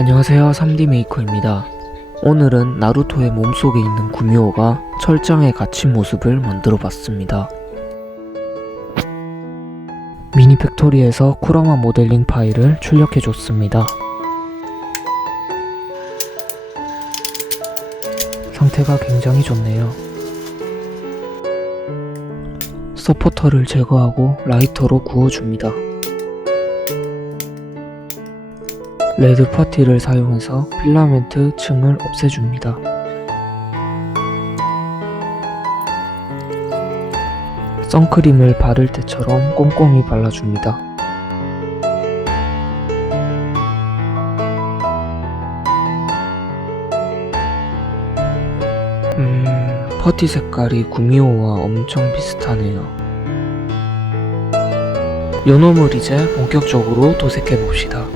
안녕하세요, 3D 메이커입니다. 오늘은 나루토의 몸속에 있는 구미호가 철장에 갇힌 모습을 만들어 봤습니다. 미니 팩토리에서 쿠라마 모델링 파일을 출력해 줬습니다. 상태가 굉장히 좋네요. 서포터를 제거하고 라이터로 구워줍니다. 레드 퍼티를 사용해서 필라멘트 층을 없애줍니다. 선크림을 바를 때처럼 꼼꼼히 발라줍니다. 퍼티 색깔이 구미호와 엄청 비슷하네요. 요 놈을 이제 본격적으로 도색해봅시다.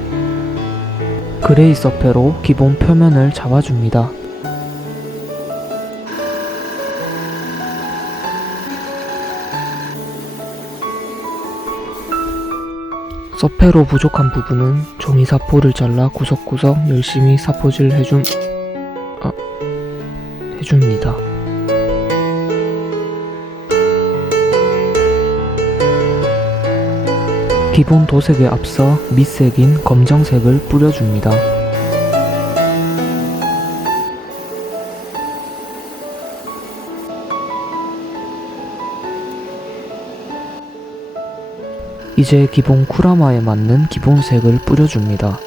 그레이 서페로 기본 표면을 잡아줍니다. 서페로 부족한 부분은 종이 사포를 잘라 구석구석 열심히 사포질 해줍니다. 기본 도색에 앞서 밑색인 검정색을 뿌려줍니다. 이제 기본 쿠라마에 맞는 기본색을 뿌려줍니다.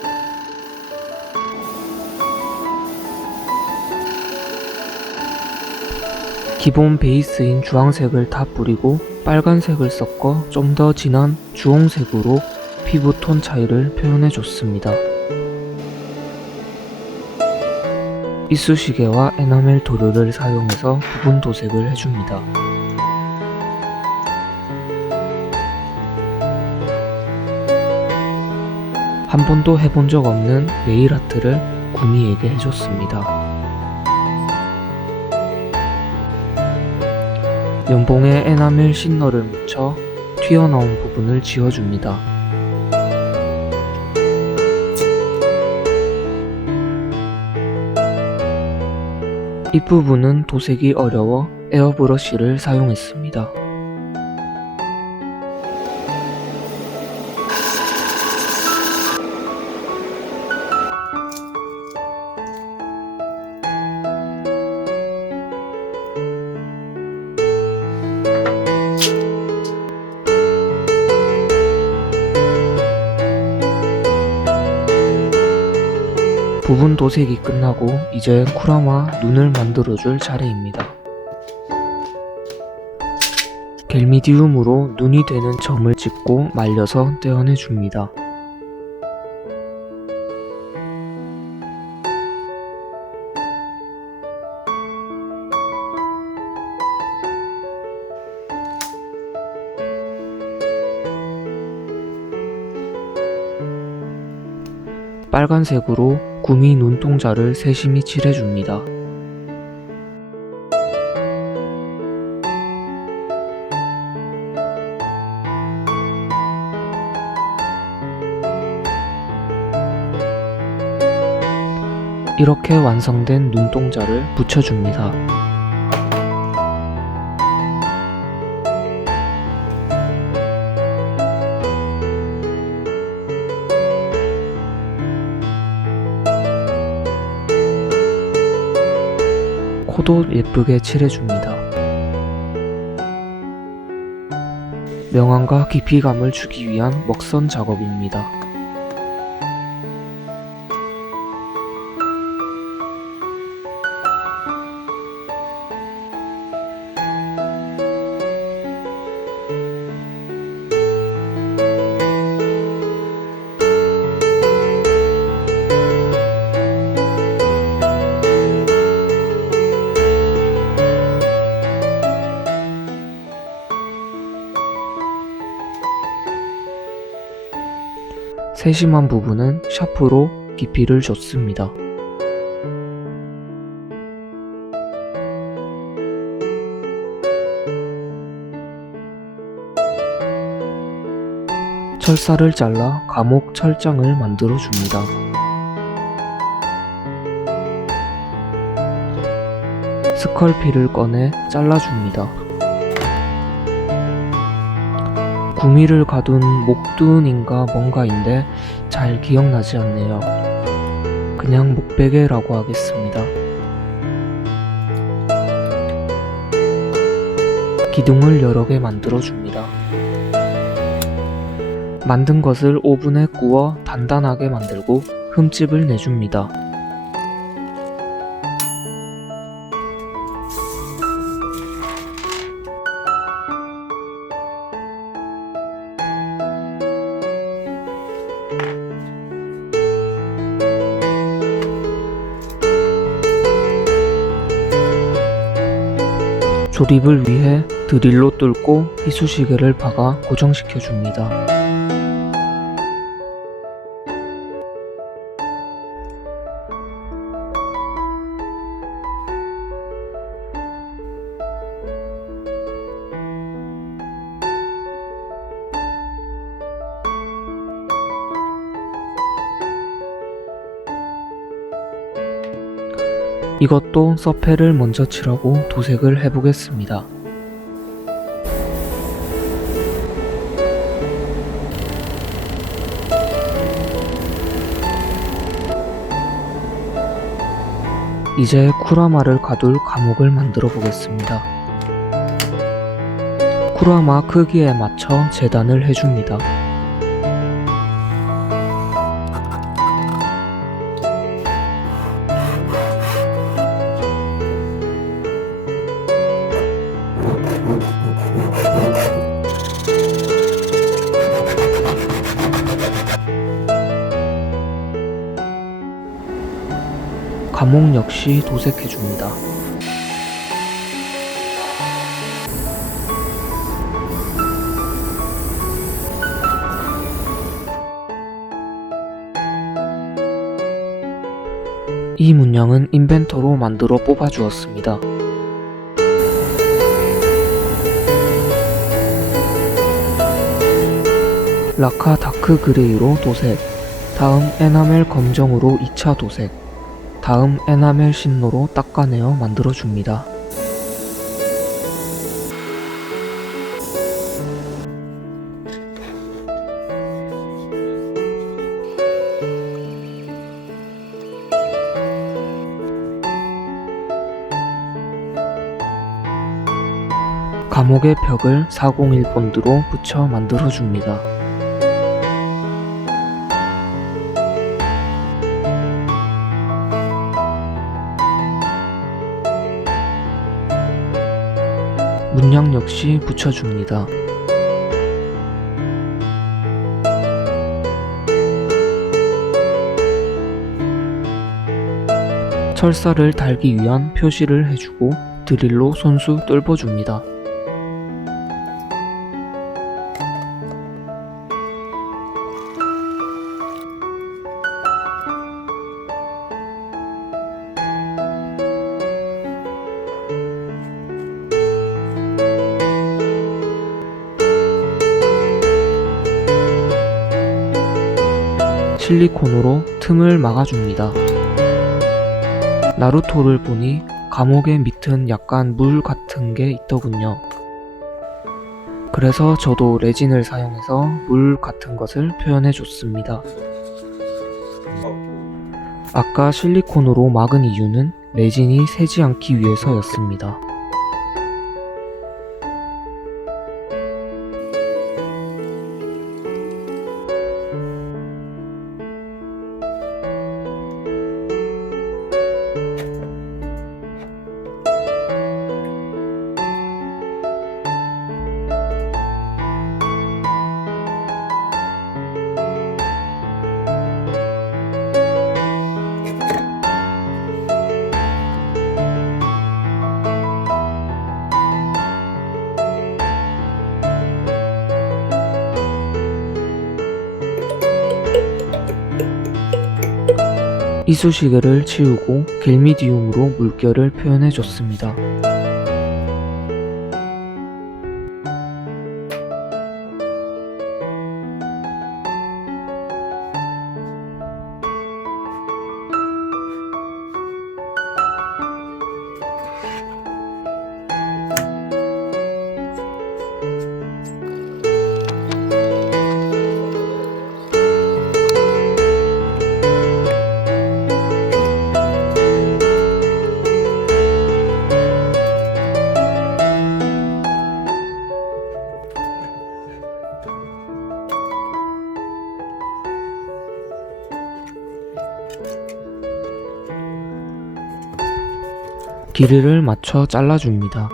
기본 베이스인 주황색을 다 뿌리고 빨간색을 섞어 좀 더 진한 주홍색으로 피부톤 차이를 표현해줬습니다. 이쑤시개와 에나멜 도르를 사용해서 부분 도색을 해줍니다. 한 번도 해본 적 없는 네일 아트를 구미에게 해줬습니다. 면봉에 에나멜 신너를 묻혀 튀어나온 부분을 지워줍니다. 이 부분은 도색이 어려워 에어브러쉬를 사용했습니다. 부분 도색이 끝나고 이제 쿠라마 눈을 만들어줄 차례입니다. 겔미디움으로 눈이 되는 점을 찍고 말려서 떼어내줍니다. 빨간색으로 구미 눈동자를 세심히 칠해줍니다. 이렇게 완성된 눈동자를 붙여줍니다. 코도 예쁘게 칠해줍니다. 명암과 깊이감을 주기 위한 먹선 작업입니다. 세심한 부분은 샤프로 깊이를 줬습니다. 철사를 잘라 감옥 철장을 만들어 줍니다. 스컬피를 꺼내 잘라줍니다. 구미를 가둔 목둔인가 뭔가인데 잘 기억나지 않네요. 그냥 목베개라고 하겠습니다. 기둥을 여러 개 만들어줍니다. 만든 것을 오븐에 구워 단단하게 만들고 흠집을 내줍니다. 조립을 위해 드릴로 뚫고 이쑤시개를 박아 고정시켜 줍니다. 이것도 서페를 먼저 칠하고 도색을 해보겠습니다. 이제 쿠라마를 가둘 감옥을 만들어 보겠습니다. 쿠라마 크기에 맞춰 재단을 해줍니다. 감옥 역시 도색해줍니다. 이 문양은 인벤터로 만들어 뽑아주었습니다. 라카 다크 그레이로 도색, 다음 에나멜 검정으로 2차 도색, 다음 에나멜 신노로 닦아내어 만들어줍니다. 감옥의 벽을 401 본드로 붙여 만들어줍니다. 문양 역시 붙여줍니다. 철사를 달기 위한 표시를 해주고 드릴로 손수 뚫어줍니다. 실리콘으로 틈을 막아줍니다. 나루토를 보니 감옥의 밑은 약간 물 같은 게 있더군요. 그래서 저도 레진을 사용해서 물 같은 것을 표현해줬습니다. 아까 실리콘으로 막은 이유는 레진이 새지 않기 위해서였습니다. 이쑤시개를 치우고 겔미디움으로 물결을 표현해줬습니다. 길이를 맞춰 잘라줍니다.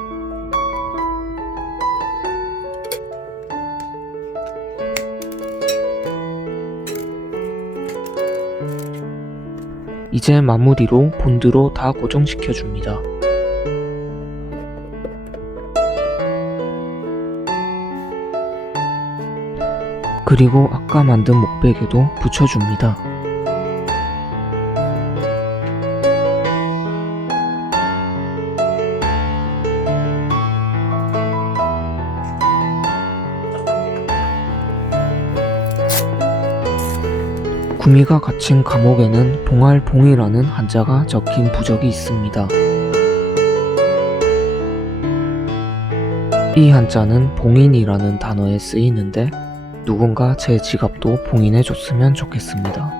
이제 마무리로 본드로 다 고정시켜줍니다. 그리고 아까 만든 목베개도 붙여줍니다. 구미가 갇힌 감옥에는 봉알봉이라는 한자가 적힌 부적이 있습니다. 이 한자는 봉인이라는 단어에 쓰이는데 누군가 제 지갑도 봉인해줬으면 좋겠습니다.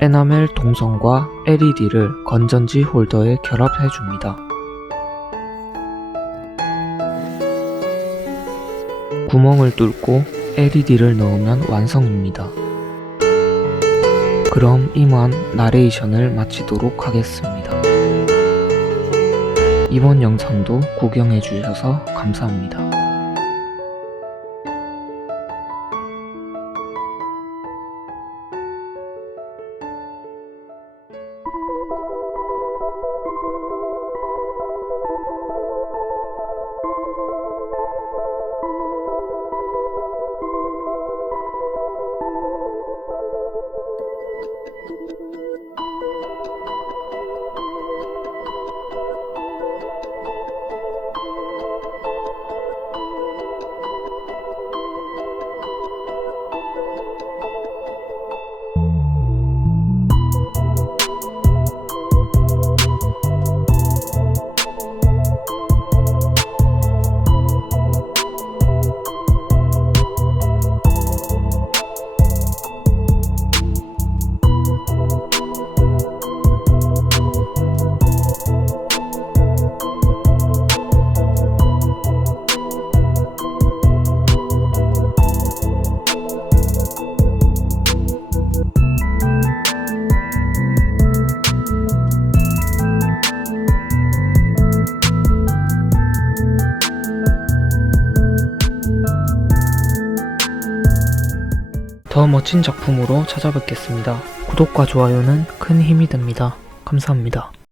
에나멜 동선과 LED를 건전지 홀더에 결합해줍니다. 구멍을 뚫고 LED를 넣으면 완성입니다. 그럼 이만 나레이션을 마치도록 하겠습니다. 이번 영상도 구경해주셔서 감사합니다. 더 멋진 작품으로 찾아뵙겠습니다. 구독과 좋아요는 큰 힘이 됩니다. 감사합니다.